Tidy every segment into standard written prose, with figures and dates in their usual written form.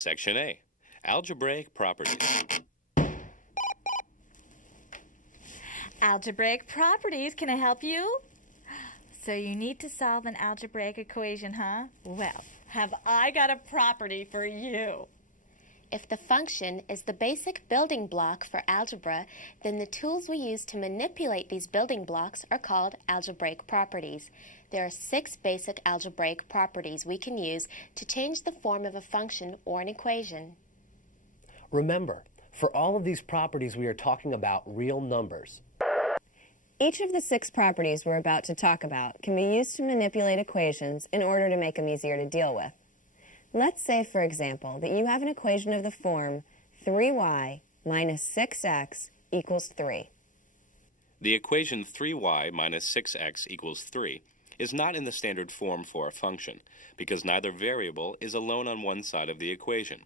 Section A, Algebraic Properties. Algebraic properties, can I help you? So you need to solve an algebraic equation, huh? Well, have I got a property for you? If the function is the basic building block for algebra, then the tools we use to manipulate these building blocks are called algebraic properties. There are 6 basic algebraic properties we can use to change the form of a function or an equation. Remember, for all of these properties we are talking about real numbers. Each of the 6 properties we're about to talk about can be used to manipulate equations in order to make them easier to deal with. Let's say, for example, that you have an equation of the form 3y minus 6x equals 3. The equation 3y minus 6x equals 3 is not in the standard form for a function because neither variable is alone on one side of the equation.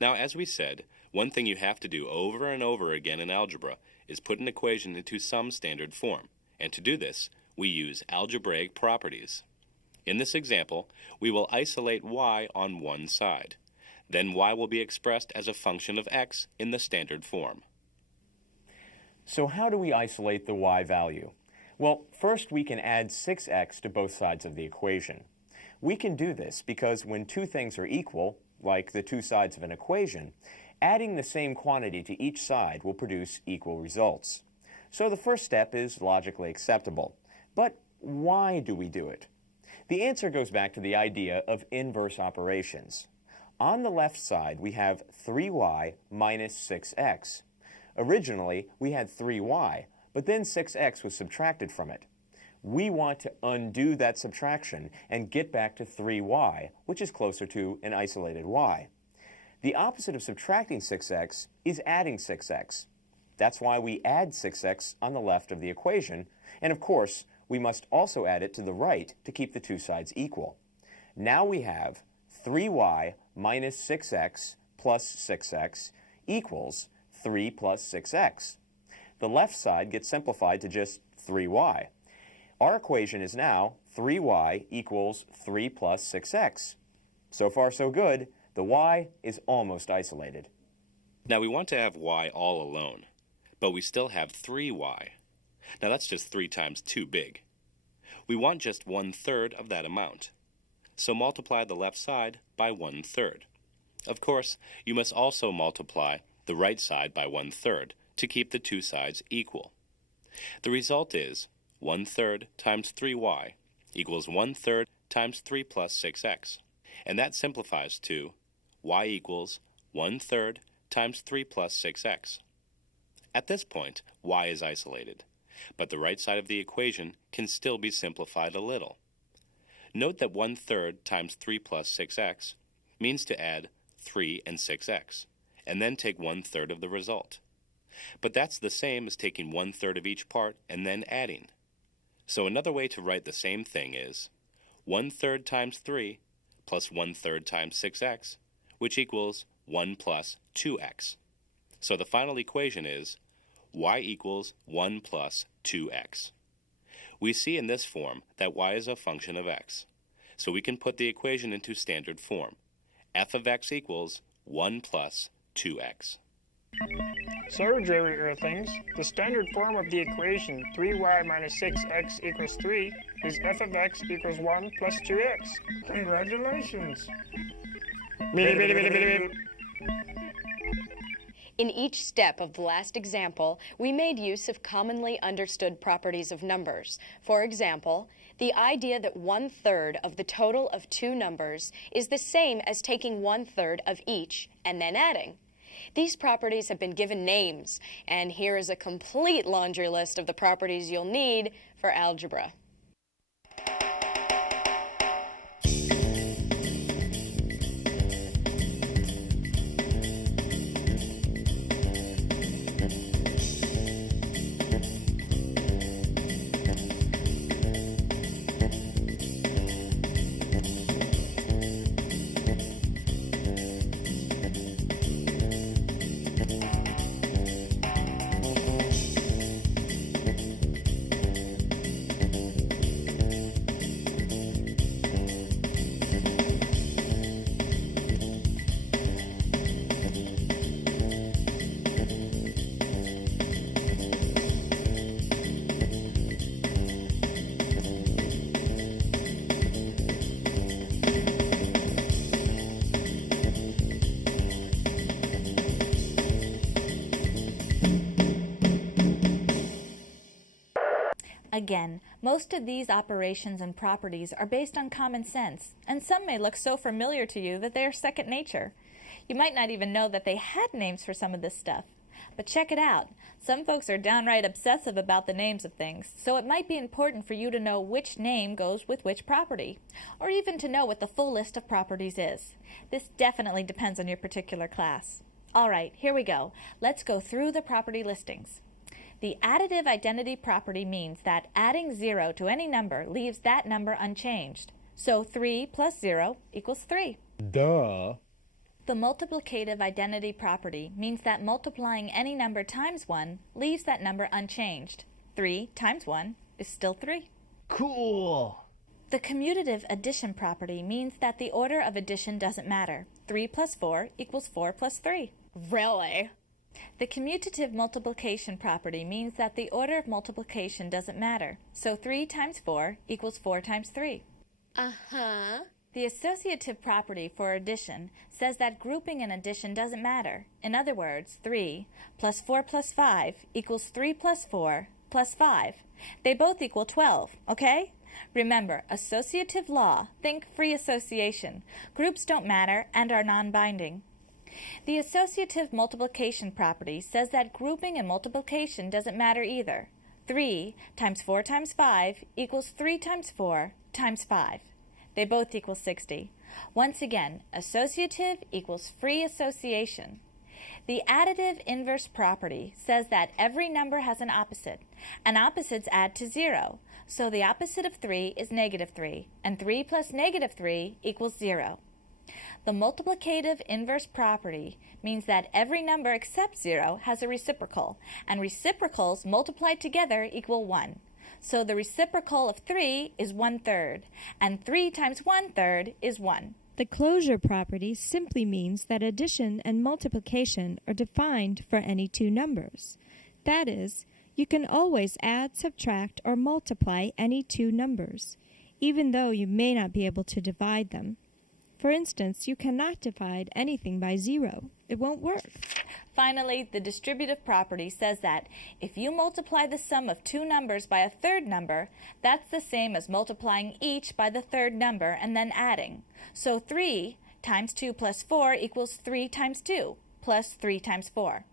Now, as we said, one thing you have to do over and over again in algebra is put an equation into some standard form, and to do this, we use algebraic properties. In this example, we will isolate y on one side. Then y will be expressed as a function of x in the standard form. So how do we isolate the y value? Well, first we can add 6x to both sides of the equation. We can do this because when two things are equal, like the two sides of an equation, adding the same quantity to each side will produce equal results. So the first step is logically acceptable. But why do we do it? The answer goes back to the idea of inverse operations. On the left side, we have 3y minus 6x. Originally, we had 3y, but then 6x was subtracted from it. We want to undo that subtraction and get back to 3y, which is closer to an isolated y. The opposite of subtracting 6x is adding 6x. That's why we add 6x on the left of the equation, and of course, we must also add it to the right to keep the two sides equal. Now we have 3y minus 6x plus 6x equals 3 plus 6x. The left side gets simplified to just 3y. Our equation is now 3y equals 3 plus 6x. So far so good. The y is almost isolated. Now we want to have y all alone, but we still have 3y. Now that's just 3 times too big. We want just 1/3 of that amount. So multiply the left side by 1/3. Of course, you must also multiply the right side by 1/3 to keep the two sides equal. The result is 1/3 times 3y equals 1/3 times 3 plus 6x. And that simplifies to y equals 1/3 times 3 plus 6x. At this point, y is isolated, but the right side of the equation can still be simplified a little. Note that 1/3 times 3 plus 6x means to add 3 and 6x, and then take 1/3 of the result. But that's the same as taking 1/3 of each part and then adding. So another way to write the same thing is 1/3 times 3 plus 1/3 times 6x, which equals 1 plus 2x. So the final equation is y equals 1 plus 2x. We see in this form that y is a function of x. So we can put the equation into standard form. F of x equals 1 plus 2x. So, Jerry Earthlings, the standard form of the equation 3y minus 6x equals 3 is f of x equals 1 plus 2x. Congratulations! In each step of the last example, we made use of commonly understood properties of numbers. For example, the idea that 1/3 of the total of two numbers is the same as taking 1/3 of each and then adding. These properties have been given names, and here is a complete laundry list of the properties you'll need for algebra. Again, most of these operations and properties are based on common sense, and some may look so familiar to you that they are second nature. You might not even know that they had names for some of this stuff. But check it out. Some folks are downright obsessive about the names of things, so it might be important for you to know which name goes with which property, or even to know what the full list of properties is. This definitely depends on your particular class. All right, here we go. Let's go through the property listings. The additive identity property means that adding 0 to any number leaves that number unchanged. So 3 plus 0 equals 3. Duh. The multiplicative identity property means that multiplying any number times 1 leaves that number unchanged. 3 times 1 is still 3. Cool. The commutative addition property means that the order of addition doesn't matter. 3 plus 4 equals 4 plus 3. Really? The commutative multiplication property means that the order of multiplication doesn't matter. So 3 times 4 equals 4 times 3. Uh-huh. The associative property for addition says that grouping and addition doesn't matter. In other words, 3 plus 4 plus 5 equals 3 plus 4 plus 5. They both equal 12, okay? Remember, associative law, think free association. Groups don't matter and are non-binding. The associative multiplication property says that grouping and multiplication doesn't matter either. 3 times 4 times 5 equals 3 times 4 times 5. They both equal 60. Once again, associative equals free association. The additive inverse property says that every number has an opposite, and opposites add to 0. So the opposite of 3 is negative 3, and 3 plus negative 3 equals 0. The multiplicative inverse property means that every number except 0 has a reciprocal, and reciprocals multiplied together equal 1. So the reciprocal of 3 is 1/3, and 3 times 1/3 is 1. The closure property simply means that addition and multiplication are defined for any two numbers. That is, you can always add, subtract, or multiply any two numbers, even though you may not be able to divide them. For instance, you cannot divide anything by 0. It won't work. Finally, the distributive property says that if you multiply the sum of two numbers by a third number, that's the same as multiplying each by the third number and then adding. So 3 times 2 plus 4 equals 3 times 2 plus 3 times 4.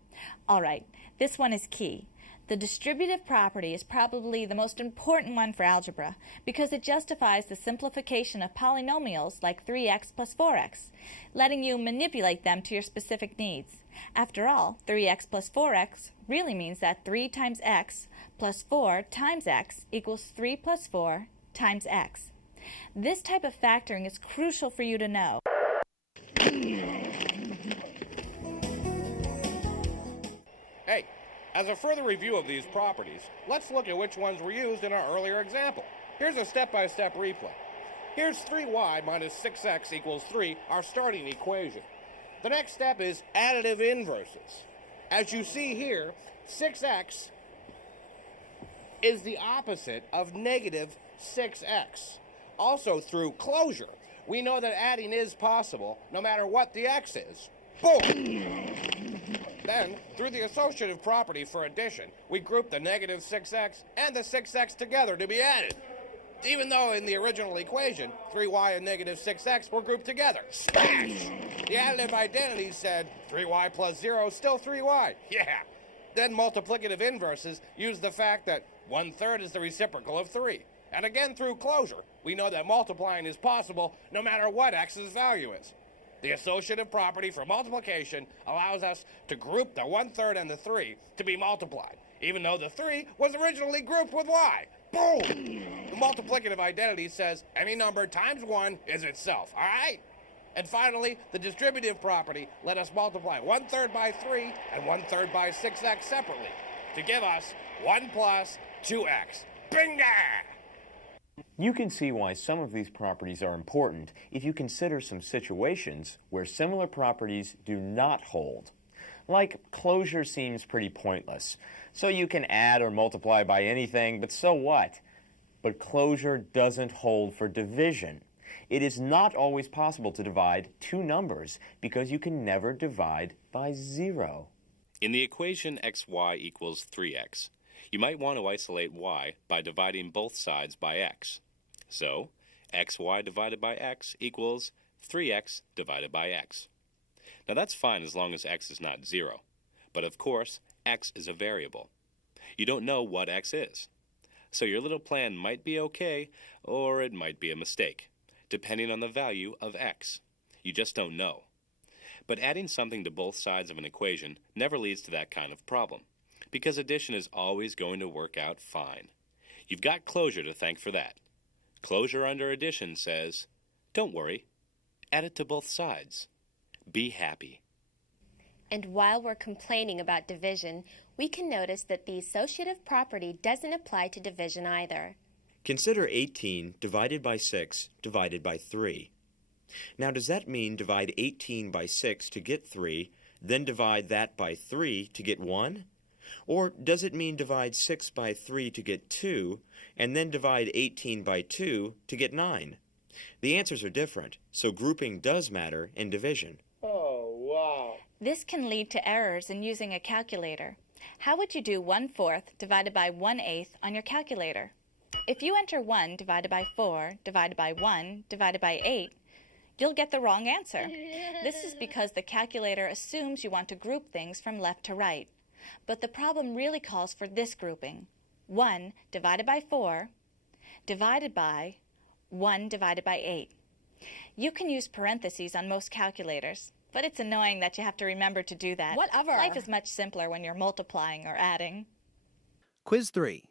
All right, this one is key. The distributive property is probably the most important one for algebra because it justifies the simplification of polynomials like 3x plus 4x, letting you manipulate them to your specific needs. After all, 3x plus 4x really means that 3 times x plus 4 times x equals 3 plus 4 times x. This type of factoring is crucial for you to know. Hey, as a further review of these properties, let's look at which ones were used in our earlier example. Here's a step-by-step replay. Here's 3y minus 6x equals 3, our starting equation. The next step is additive inverses. As you see here, 6x is the opposite of negative 6x. Also, through closure, we know that adding is possible no matter what the x is. Boom! Then, through the associative property for addition, we group the negative 6x and the 6x together to be added. Even though in the original equation, 3y and negative 6x were grouped together. Smash! The additive identity said 3y plus 0 is still 3y. Yeah! Then multiplicative inverses use the fact that 1/3 is the reciprocal of 3. And again, through closure, we know that multiplying is possible no matter what x's value is. The associative property for multiplication allows us to group the 1/3 and the 3 to be multiplied, even though the 3 was originally grouped with y. Boom! The multiplicative identity says any number times 1 is itself, all right? And finally, the distributive property let us multiply 1/3 by 3 and 1/3 by 6x separately to give us 1 plus 2x. Bingo! You can see why some of these properties are important if you consider some situations where similar properties do not hold. Like, closure seems pretty pointless. So you can add or multiply by anything, but so what? But closure doesn't hold for division. It is not always possible to divide two numbers because you can never divide by 0. In the equation xy equals 3x, You might want to isolate y by dividing both sides by x. So, xy divided by x equals 3x divided by x. Now that's fine as long as x is not 0. But of course, x is a variable. You don't know what x is. So your little plan might be okay, or it might be a mistake, depending on the value of x. You just don't know. But adding something to both sides of an equation never leads to that kind of problem, because addition is always going to work out fine. You've got closure to thank for that. Closure under addition says, don't worry, add it to both sides. Be happy. And while we're complaining about division, we can notice that the associative property doesn't apply to division either. Consider 18 divided by 6 divided by 3. Now, does that mean divide 18 by 6 to get 3, then divide that by 3 to get 1? Or does it mean divide 6 by 3 to get 2, and then divide 18 by 2 to get 9? The answers are different, so grouping does matter in division. Oh, wow. This can lead to errors in using a calculator. How would you do 1/4 divided by 1/8 on your calculator? If you enter 1 divided by 4 divided by 1 divided by 8, you'll get the wrong answer. This is because the calculator assumes you want to group things from left to right. But the problem really calls for this grouping. 1 divided by 4 divided by 1 divided by 8. You can use parentheses on most calculators, but it's annoying that you have to remember to do that. Whatever. Life is much simpler when you're multiplying or adding. Quiz 3.